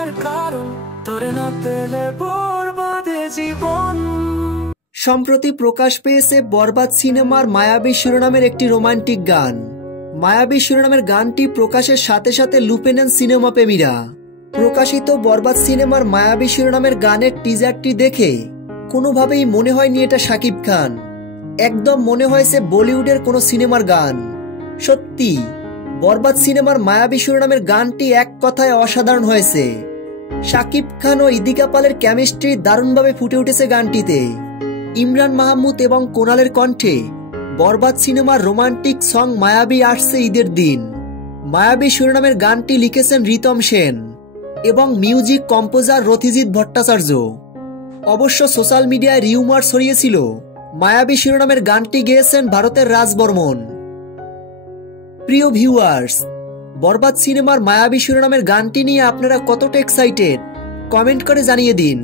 থাকার কারণ, তোরে না পেলে বরবাদে জীবন। সম্প্রতি প্রকাশ পেয়েছে বরবাদ সিনেমার মায়াবী শিরোনামের একটি রোমান্টিক গান। মায়াবী শিরোনামের গানটি প্রকাশের সাথে সাথে লুপে নেন সিনেমা প্রেমীরা। প্রকাশিত বরবাদ সিনেমার মায়াবী শিরোনামের গানের টিজারটি দেখে কোনোভাবেই মনে হয়নি এটা শাকিব খান। একদম মনে হয়েছে বলিউডের কোনো সিনেমার গান। সত্যি বরবাদ সিনেমার মায়াবী শিরোনামের গানটি এক কথায় অসাধারণ হয়েছে। শাকিব খান ও ইদিকা পালের কেমিস্ট্রি দারুণভাবে ফুটে উঠেছে গানটিতে। ইমরান মাহমুদ এবং কোনালের কণ্ঠে বরবাদ সিনেমার রোমান্টিক সং মায়াবী আসছে ঈদের দিন। মায়াবী শিরোনামের গানটি লিখেছেন রিতম সেন এবং মিউজিক কম্পোজার রথিজিৎ ভট্টাচার্য। অবশ্য সোশ্যাল মিডিয়ায় রিউমার ছড়িয়েছিল মায়াবী শিরোনামের গানটি গেয়েছেন ভারতের রাজ বর্মন। প্রিয় ভিউয়ার্স, বরবাদ সিনেমার মায়াবী শিরোনামের গানটি নিয়ে আপনারা কতটা এক্সাইটেড কমেন্ট করে জানিয়ে দিন।